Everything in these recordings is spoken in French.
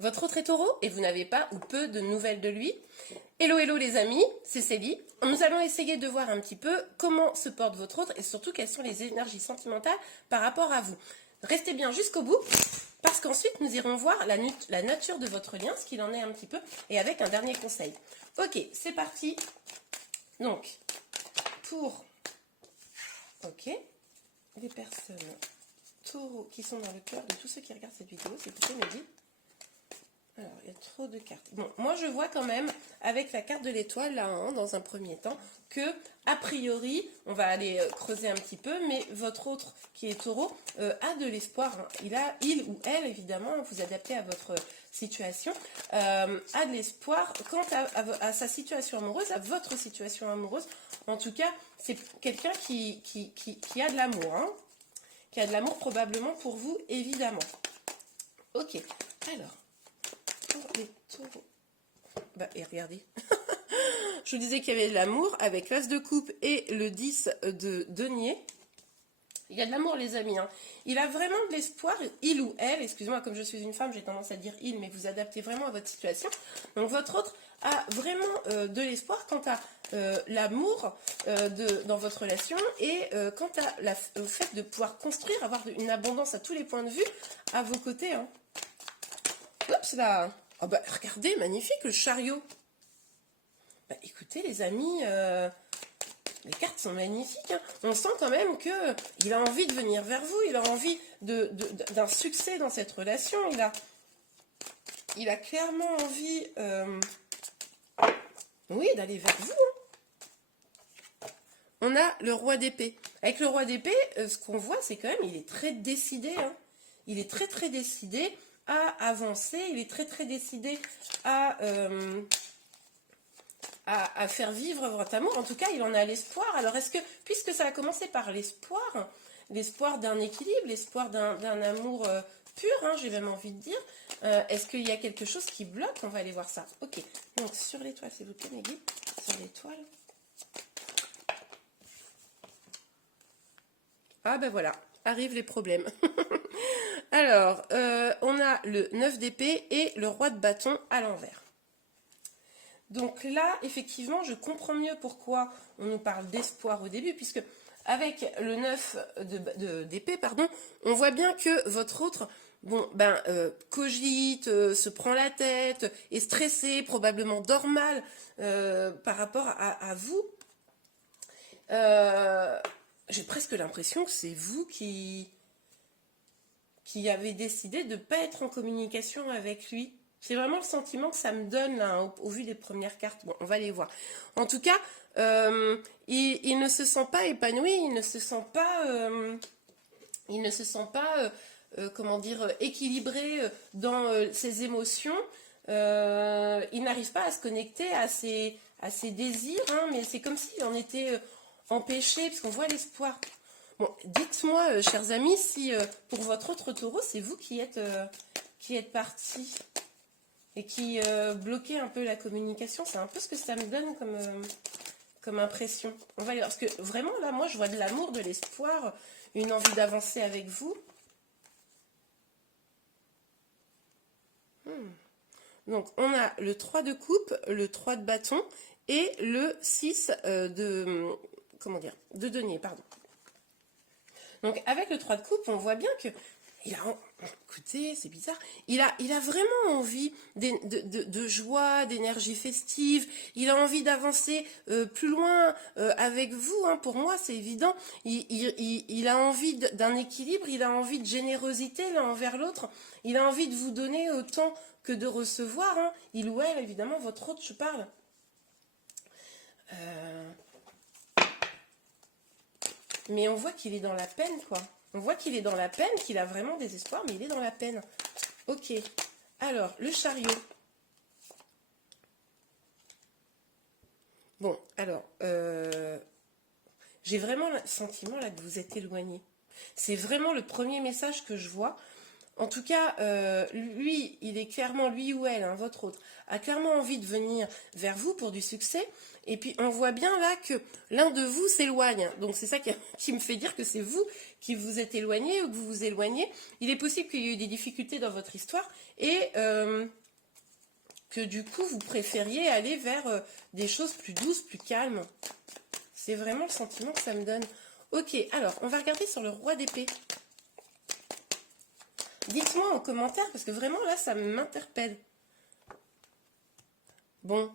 Votre autre est taureau et vous n'avez pas ou peu de nouvelles de lui. Hello, hello les amis, c'est Célie. Nous allons essayer de voir un petit peu comment se porte votre autre et surtout quelles sont les énergies sentimentales par rapport à vous. Restez bien jusqu'au bout parce qu'ensuite nous irons voir la nature de votre lien, ce qu'il en est un petit peu et avec un dernier conseil. Ok, c'est parti. Donc, pour les personnes taureaux qui sont dans le cœur de tous ceux qui regardent cette vidéo, s'il vous plaît, me dites. Alors, il y a trop de cartes. Bon, moi je vois quand même, avec la carte de l'étoile, là, hein, dans un premier temps, que, a priori, on va aller creuser un petit peu, mais votre autre, qui est taureau, a de l'espoir. Hein. Il ou elle, évidemment, vous adaptez à votre situation, a de l'espoir quant à sa situation amoureuse, à votre situation amoureuse. En tout cas, c'est quelqu'un qui a de l'amour, hein, qui a de l'amour probablement pour vous, évidemment. Ok, alors... pour les taureaux. Bah, et regardez. Je vous disais qu'il y avait de l'amour avec l'as de coupe et le 10 de denier. Il y a de l'amour, les amis. Hein. Il a vraiment de l'espoir, il ou elle. Excusez-moi, comme je suis une femme, j'ai tendance à dire il, mais vous adaptez vraiment à votre situation. Donc, votre autre a vraiment de l'espoir quant à l'amour dans votre relation et quant au fait de pouvoir construire, avoir une abondance à tous les points de vue à vos côtés. Hein. Oups là. Oh bah regardez, magnifique le chariot. Bah écoutez les amis, les cartes sont magnifiques. Hein. On sent quand même qu'il a envie de venir vers vous, il a envie d'un succès dans cette relation. Il a clairement envie, oui, d'aller vers vous. Hein. On a le roi d'épée. Avec le roi d'épée, ce qu'on voit, c'est quand même, il est très décidé. Hein. Il est très très décidé à avancer, il est très très décidé à faire vivre votre amour. En tout cas, il en a l'espoir. Alors, est-ce que, puisque ça a commencé par l'espoir, l'espoir d'un équilibre, l'espoir d'un amour pur, hein, j'ai même envie de dire, est-ce qu'il y a quelque chose qui bloque? On va aller voir ça. Ok, donc sur l'étoile, s'il vous plaît, mes guides, sur l'étoile. Ah ben voilà, arrivent les problèmes. Alors, on a le 9 d'épée et le roi de bâton à l'envers. Donc là, effectivement, je comprends mieux pourquoi on nous parle d'espoir au début, puisque avec le 9 d'épée, on voit bien que votre autre, cogite, se prend la tête, est stressé, probablement dort mal par rapport à vous. J'ai presque l'impression que c'est vous qui avez décidé de ne pas être en communication avec lui. C'est vraiment le sentiment que ça me donne là, au vu des premières cartes. Bon, on va les voir. En tout cas, il ne se sent pas épanoui, il ne se sent pas, comment dire, équilibré dans ses émotions. Il n'arrive pas à se connecter à ses désirs, hein, mais c'est comme s'il en était empêché, parce qu'on voit l'espoir. Bon, dites-moi, chers amis, si pour votre autre taureau, c'est vous qui êtes parti et qui bloquez un peu la communication. C'est un peu ce que ça me donne comme impression. On va y voir, parce que vraiment, là, moi, je vois de l'amour, de l'espoir, une envie d'avancer avec vous. Donc, on a le 3 de coupe, le 3 de bâton et le 6 de denier, pardon. Donc, avec le 3 de coupe, on voit bien que écoutez, c'est bizarre. Il a vraiment envie de joie, d'énergie festive. Il a envie d'avancer plus loin avec vous. Hein. Pour moi, c'est évident. Il a envie d'un équilibre. Il a envie de générosité l'un envers l'autre. Il a envie de vous donner autant que de recevoir. Hein. Il ou elle, évidemment, votre autre, je parle. Mais on voit qu'il est dans la peine, quoi. On voit qu'il est dans la peine, qu'il a vraiment des espoirs, mais il est dans la peine. Ok. Alors, le chariot. Bon, alors, j'ai vraiment le sentiment là que vous êtes éloigné. C'est vraiment le premier message que je vois. En tout cas, lui, il est clairement, lui ou elle, hein, votre autre, a clairement envie de venir vers vous pour du succès. Et puis, on voit bien là que l'un de vous s'éloigne. Donc, c'est ça qui me fait dire que c'est vous qui vous êtes éloigné ou que vous vous éloignez. Il est possible qu'il y ait eu des difficultés dans votre histoire et que du coup, vous préfériez aller vers des choses plus douces, plus calmes. C'est vraiment le sentiment que ça me donne. Ok, alors, on va regarder sur le roi d'épée. Dites-moi en commentaire, parce que vraiment, là, ça m'interpelle. Bon,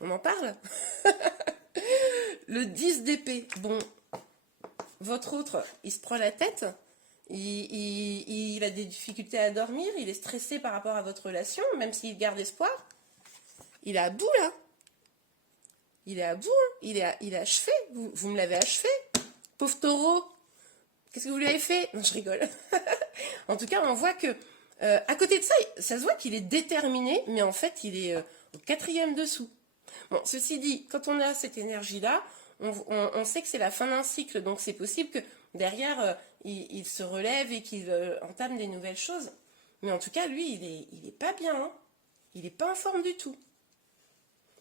on en parle. Le 10 d'épée. Bon, votre autre, il se prend la tête. Il a des difficultés à dormir. Il est stressé par rapport à votre relation, même s'il garde espoir. Il est à bout, là. Il est à bout, hein. Il est achevé. Vous me l'avez achevé. Pauvre taureau. Qu'est-ce que vous lui avez fait? Non, je rigole. En tout cas, on voit que, à côté de ça, ça se voit qu'il est déterminé, mais en fait, il est au 4e dessous. Bon, ceci dit, quand on a cette énergie-là, on sait que c'est la fin d'un cycle, donc c'est possible que derrière, il se relève et qu'il entame des nouvelles choses. Mais en tout cas, lui, il est pas bien, hein. Il n'est pas en forme du tout.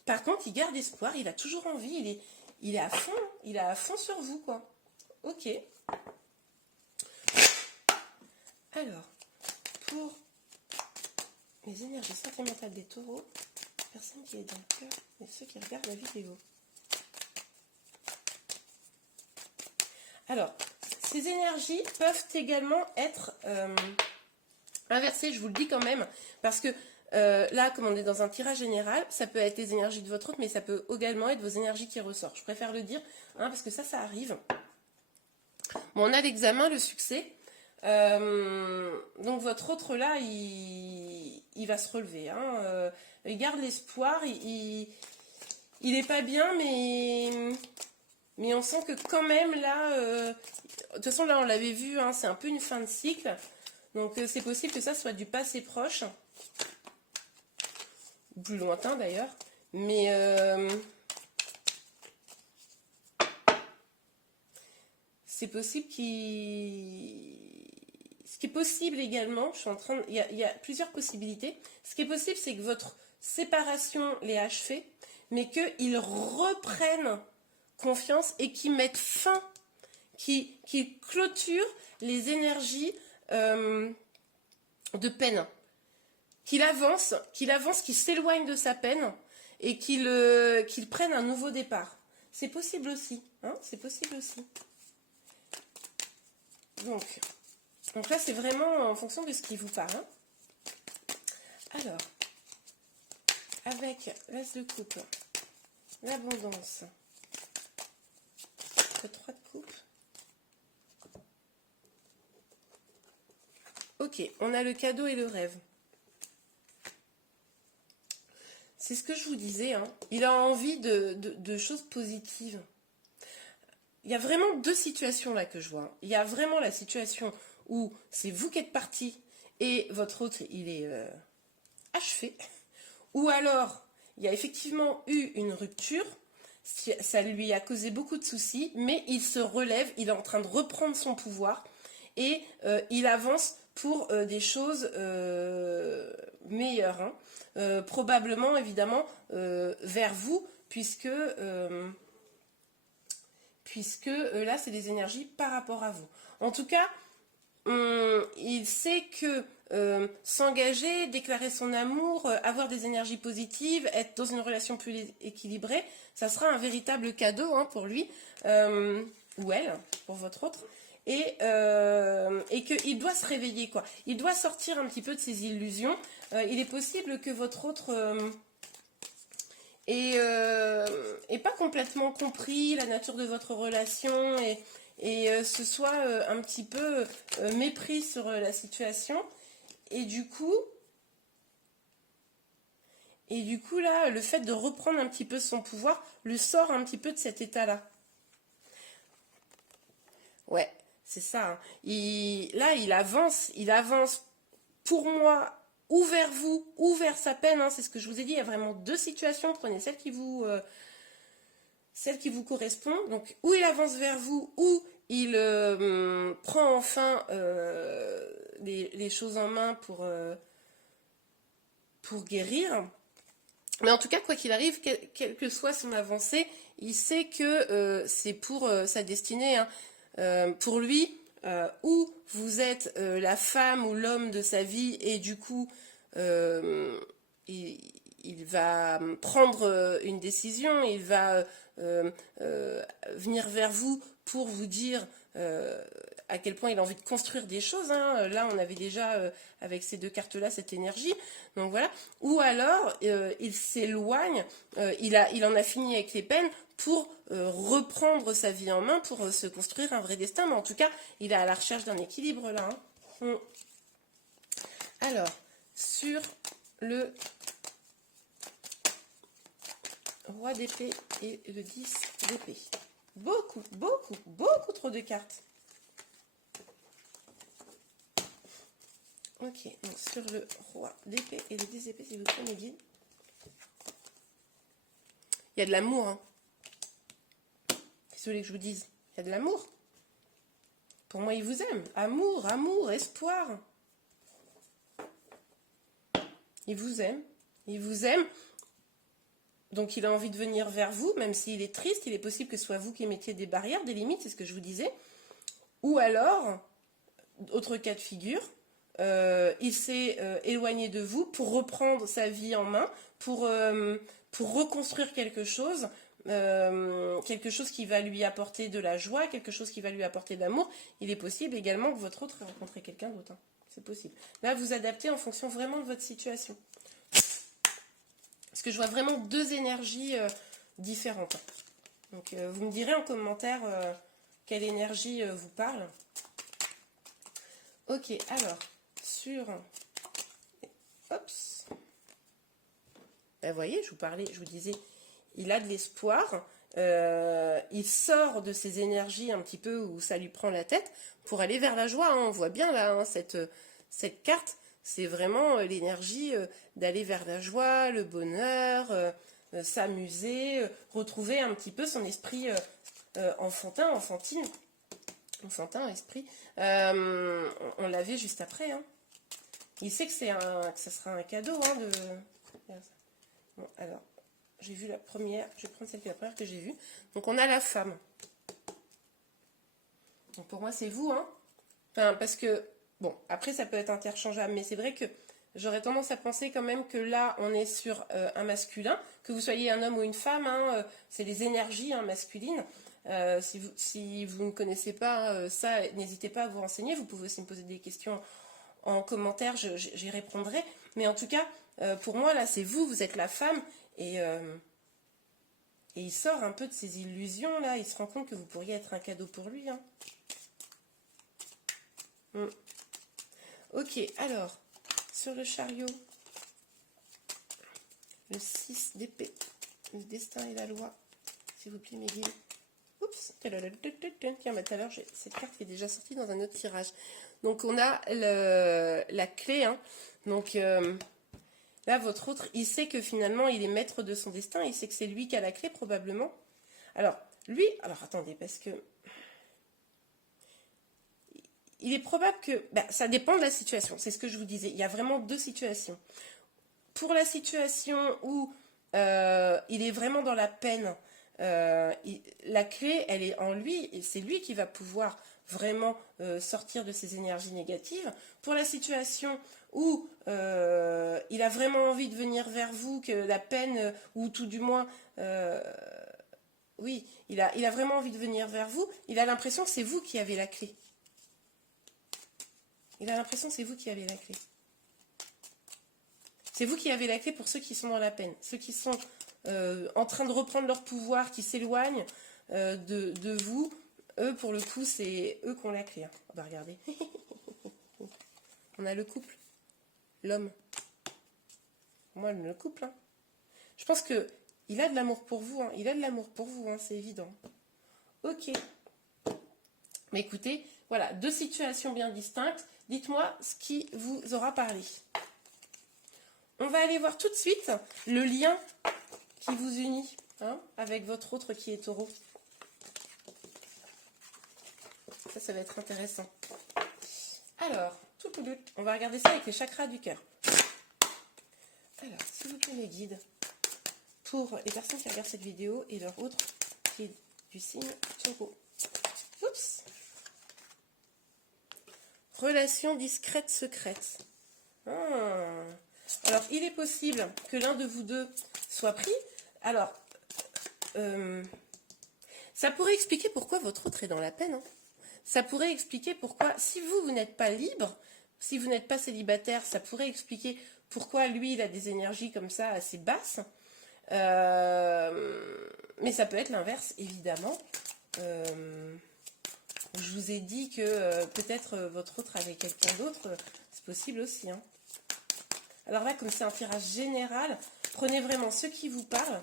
Par contre, il garde espoir, il a toujours envie, il est à fond, il est à fond sur vous, quoi. Ok. Alors, pour les énergies sentimentales des taureaux, personne qui est dans le cœur, mais ceux qui regardent la vidéo. Alors, ces énergies peuvent également être inversées, je vous le dis quand même, parce que là, comme on est dans un tirage général, ça peut être les énergies de votre autre, mais ça peut également être vos énergies qui ressortent. Je préfère le dire, hein, parce que ça arrive. Bon, on a l'examen, le succès. Donc votre autre là, il va se relever. Hein. Il garde l'espoir. Il est pas bien, mais on sent que quand même là, de toute façon là on l'avait vu, hein, c'est un peu une fin de cycle. Donc c'est possible que ça soit du passé proche, plus lointain d'ailleurs. Mais c'est possible ce qui est possible également, il y a plusieurs possibilités. Ce qui est possible, c'est que votre séparation l'ait achevée, mais qu'ils reprennent confiance et qu'ils mettent fin, qu'ils clôturent les énergies de peine. Qu'il avance, qu'il s'éloigne de sa peine et qu'il prenne un nouveau départ. C'est possible aussi, hein, c'est possible aussi. Donc là, c'est vraiment en fonction de ce qui vous parle. Hein. Alors, avec l'as de coupe, l'abondance, le 3 de coupe. Ok, on a le cadeau et le rêve. C'est ce que je vous disais, hein. Il a envie de choses positives. Il y a vraiment deux situations là que je vois. Il y a vraiment la situation où c'est vous qui êtes parti et votre autre, il est achevé. Ou alors, il y a effectivement eu une rupture, ça lui a causé beaucoup de soucis, mais il se relève, il est en train de reprendre son pouvoir et il avance pour des choses meilleures. Hein. Probablement, évidemment, vers vous, puisque là, c'est des énergies par rapport à vous. En tout cas, il sait que s'engager, déclarer son amour, avoir des énergies positives, être dans une relation plus équilibrée, ça sera un véritable cadeau, hein, pour lui, ou elle, pour votre autre, et qu'il doit se réveiller, quoi. Il doit sortir un petit peu de ses illusions. Il est possible que votre autre et pas complètement compris la nature de votre relation et ce soit un petit peu mépris sur la situation et du coup là le fait de reprendre un petit peu son pouvoir le sort un petit peu de cet état là. Ouais, c'est ça, hein. Il avance pour moi ou vers vous, ou vers sa peine, hein, c'est ce que je vous ai dit, il y a vraiment deux situations, prenez celle qui vous correspond, donc ou il avance vers vous, ou il prend enfin les choses en main pour guérir. Mais en tout cas, quoi qu'il arrive, quelle que soit son avancée, il sait que c'est pour sa destinée. Hein. Pour lui, ou vous êtes la femme ou l'homme de sa vie, et du coup, il va prendre une décision, il va venir vers vous pour vous dire à quel point il a envie de construire des choses. Hein. Là, on avait déjà, avec ces deux cartes-là, cette énergie. Donc voilà. Ou alors, il s'éloigne, il en a fini avec les peines pour reprendre sa vie en main, pour se construire un vrai destin. Mais en tout cas, il est à la recherche d'un équilibre là. Hein. Alors, sur le roi d'épée et le 10 d'épée. Beaucoup trop de cartes. Ok, donc sur le roi d'épée et le 10 d'épée, s'il vous plaît, mes guides. Il y a de l'amour. Hein. Qu'est-ce que vous voulez que je vous dise? Il y a de l'amour. Pour moi, il vous aime. Amour, espoir. Il vous aime. Il vous aime. Donc, il a envie de venir vers vous, même s'il est triste. Il est possible que ce soit vous qui mettiez des barrières, des limites, c'est ce que je vous disais. Ou alors, autre cas de figure, il s'est éloigné de vous pour reprendre sa vie en main, pour reconstruire quelque chose qui va lui apporter de la joie, quelque chose qui va lui apporter de l'amour. Il est possible également que votre autre ait rencontré quelqu'un d'autre. Hein. C'est possible. Là, vous adaptez en fonction vraiment de votre situation. Parce que je vois vraiment deux énergies différentes. Donc, vous me direz en commentaire quelle énergie vous parle. Ok, alors, sur... Oups. Ben, vous voyez, je vous disais, il a de l'espoir. Il sort de ces énergies un petit peu où ça lui prend la tête pour aller vers la joie. Hein. On voit bien là, hein, cette carte, c'est vraiment l'énergie d'aller vers la joie, le bonheur, s'amuser, retrouver un petit peu son esprit enfantin, esprit. On l'a vu juste après. Hein. Il sait que ça sera un cadeau. Hein, Bon, alors, j'ai vu la première. Je vais prendre celle qui est la première que j'ai vue. Donc, on a la femme. Donc, pour moi, c'est vous. Hein. Enfin, parce que, bon, après, ça peut être interchangeable. Mais c'est vrai que j'aurais tendance à penser quand même que là, on est sur un masculin. Que vous soyez un homme ou une femme, hein, c'est les énergies hein, masculines. Si vous ne connaissez pas ça, n'hésitez pas à vous renseigner. Vous pouvez aussi me poser des questions en commentaire, j'y répondrai. Mais en tout cas, pour moi, là, c'est vous, vous êtes la femme. Et il sort un peu de ses illusions, là. Il se rend compte que vous pourriez être un cadeau pour lui. Hein. Ok, alors, sur le chariot, le 6 d'épée, le destin et la loi. S'il vous plaît, mes guides. Oups, tiens, tout à l'heure, cette carte qui est déjà sortie dans un autre tirage. Donc, on a la clé. Hein. Donc, là, votre autre, il sait que finalement, il est maître de son destin. Il sait que c'est lui qui a la clé, probablement. Alors, lui... Alors, attendez, parce que... Il est probable que... ça dépend de la situation. C'est ce que je vous disais. Il y a vraiment deux situations. Pour la situation où il est vraiment dans la peine... la clé, elle est en lui, et c'est lui qui va pouvoir vraiment sortir de ses énergies négatives. Pour la situation où il a vraiment envie de venir vers vous, que la peine, ou tout du moins, oui, il a vraiment envie de venir vers vous, il a l'impression que c'est vous qui avez la clé. Il a l'impression que c'est vous qui avez la clé. C'est vous qui avez la clé pour ceux qui sont dans la peine, ceux qui sont en train de reprendre leur pouvoir, qui s'éloignent de vous. Eux, pour le coup, c'est eux qui ont la clé. Hein. On va regarder. On a le couple, l'homme. Moi, le couple. Hein. Je pense que il a de l'amour pour vous. Hein. Il a de l'amour pour vous, hein, c'est évident. Ok. Mais écoutez, voilà, deux situations bien distinctes. Dites-moi ce qui vous aura parlé. On va aller voir tout de suite le lien qui vous unit hein, avec votre autre qui est taureau. Ça va être intéressant. Alors, on va regarder ça avec les chakras du cœur. Alors, s'il vous plaît, mes guides, pour les personnes qui regardent cette vidéo et leur autre qui est du signe Taureau. Oups. Relation discrète, secrète. Alors, il est possible que l'un de vous deux soit pris. Alors, ça pourrait expliquer pourquoi votre autre est dans la peine. Hein. Ça pourrait expliquer pourquoi, si vous n'êtes pas libre, si vous n'êtes pas célibataire, ça pourrait expliquer pourquoi lui, il a des énergies comme ça assez basses. Mais ça peut être l'inverse, évidemment. Je vous ai dit que peut-être votre autre avec quelqu'un d'autre, c'est possible aussi. Hein. Alors là, comme c'est un tirage général, prenez vraiment ceux qui vous parlent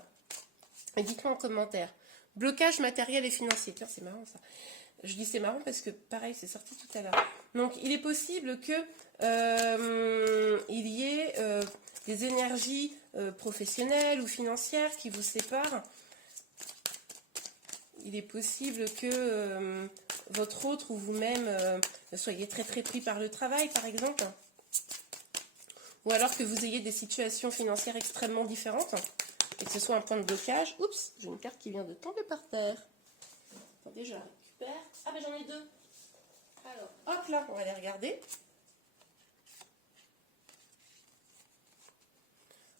et dites-moi en commentaire. Blocage matériel et financier. Tiens, c'est marrant ça. Je dis c'est marrant parce que pareil, c'est sorti tout à l'heure. Donc, il est possible que il y ait des énergies professionnelles ou financières qui vous séparent. Il est possible que votre autre ou vous-même soyez très très pris par le travail, par exemple. Ou alors que vous ayez des situations financières extrêmement différentes et que ce soit un point de blocage. Oups, j'ai une carte qui vient de tomber par terre. Attendez, je la récupère. Ah ben j'en ai deux. Alors, hop là, on va les regarder.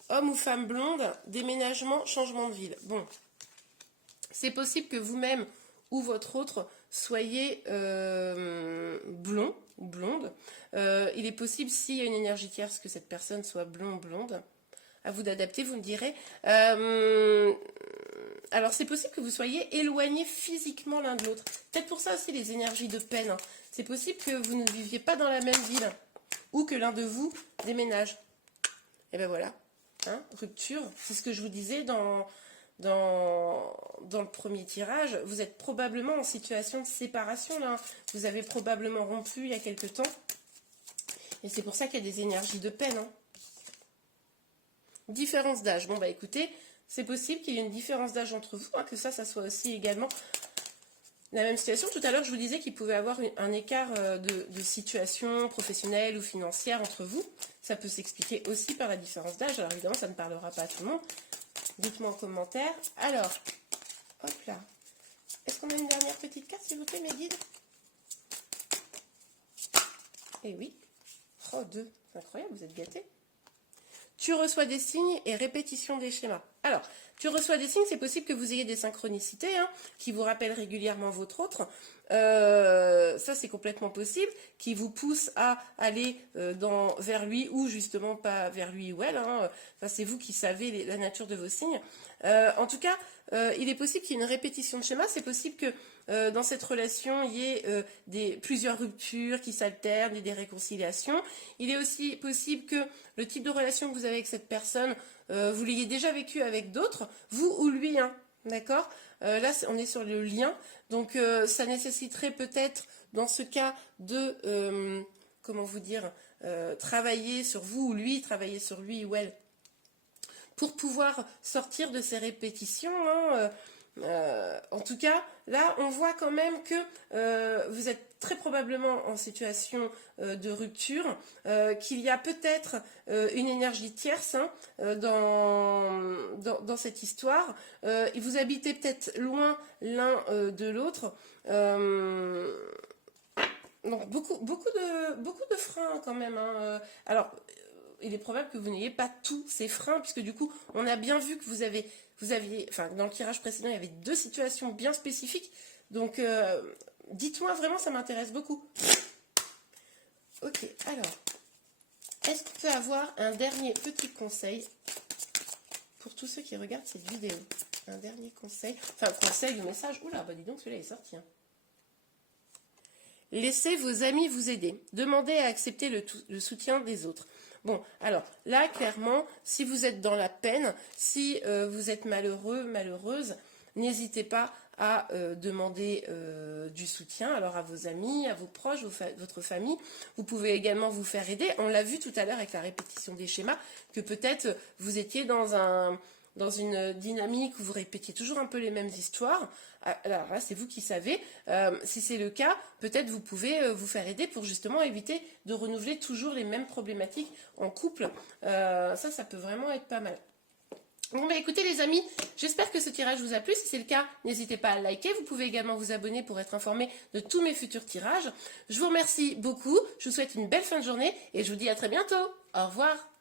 Homme ou femme blonde, déménagement, changement de ville. Bon, c'est possible que vous-même ou votre autre soyez blond ou blonde. Il est possible, s'il y a une énergie tierce, que cette personne soit blond ou blonde. À vous d'adapter, vous me direz. Alors, c'est possible que vous soyez éloignés physiquement l'un de l'autre. Peut-être pour ça aussi les énergies de peine. Hein. C'est possible que vous ne viviez pas dans la même ville ou que l'un de vous déménage. Et ben voilà. Hein, rupture, c'est ce que je vous disais dans le premier tirage. Vous êtes probablement en situation de séparation. Là. Vous avez probablement rompu il y a quelque temps. Et c'est pour ça qu'il y a des énergies de peine. Hein. Différence d'âge. Bon, bah écoutez, c'est possible qu'il y ait une différence d'âge entre vous, hein, que ça soit aussi également la même situation. Tout à l'heure, je vous disais qu'il pouvait y avoir un écart de situation professionnelle ou financière entre vous. Ça peut s'expliquer aussi par la différence d'âge. Alors évidemment, ça ne parlera pas à tout le monde. Dites-moi en commentaire. Alors, hop là. Est-ce qu'on a une dernière petite carte, s'il vous plaît, mes guides? Eh oui. Oh, deux. C'est incroyable, vous êtes gâtés. Tu reçois des signes et répétition des schémas. Alors, tu reçois des signes, c'est possible que vous ayez des synchronicités hein, qui vous rappellent régulièrement votre autre. Ça, c'est complètement possible, qui vous poussent à aller vers lui ou justement pas vers lui ou elle. Hein. Ça, c'est vous qui savez la nature de vos signes. En tout cas, il est possible qu'il y ait une répétition de schéma. C'est possible que dans cette relation, il y ait plusieurs ruptures qui s'alternent et des réconciliations. Il est aussi possible que le type de relation que vous avez avec cette personne, vous l'ayez déjà vécu avec d'autres, vous ou lui, hein, d'accord? Là, on est sur le lien, donc ça nécessiterait peut-être, dans ce cas, de, comment vous dire, travailler sur vous ou lui, travailler sur lui ou elle, pour pouvoir sortir de ces répétitions, hein, en tout cas, là, on voit quand même que vous êtes très probablement en situation de rupture, qu'il y a peut-être une énergie tierce hein, dans cette histoire. Vous habitez peut-être loin l'un de l'autre. Donc, beaucoup de freins quand même. Hein. Alors, il est probable que vous n'ayez pas tous ces freins, puisque du coup, on a bien vu que vous aviez, enfin, dans le tirage précédent, il y avait deux situations bien spécifiques. Donc, dites-moi vraiment, ça m'intéresse beaucoup. Ok, alors, est-ce qu'on peut avoir un dernier petit conseil pour tous ceux qui regardent cette vidéo? Un dernier conseil, enfin, conseil ou message. Oula, bah dis donc, celui-là est sorti. Hein. Laissez vos amis vous aider. Demandez à accepter le soutien des autres. Bon, alors là, clairement, si vous êtes dans la peine, si vous êtes malheureux, malheureuse, n'hésitez pas à demander du soutien alors à vos amis, à vos proches, votre famille. Vous pouvez également vous faire aider. On l'a vu tout à l'heure avec la répétition des schémas, que peut-être vous étiez dans dans une dynamique où vous répétiez toujours un peu les mêmes histoires, alors là, c'est vous qui savez. Si c'est le cas, peut-être vous pouvez vous faire aider pour justement éviter de renouveler toujours les mêmes problématiques en couple. Ça peut vraiment être pas mal. Bon bah écoutez les amis, j'espère que ce tirage vous a plu. Si c'est le cas, n'hésitez pas à liker. Vous pouvez également vous abonner pour être informé de tous mes futurs tirages. Je vous remercie beaucoup, je vous souhaite une belle fin de journée et je vous dis à très bientôt. Au revoir.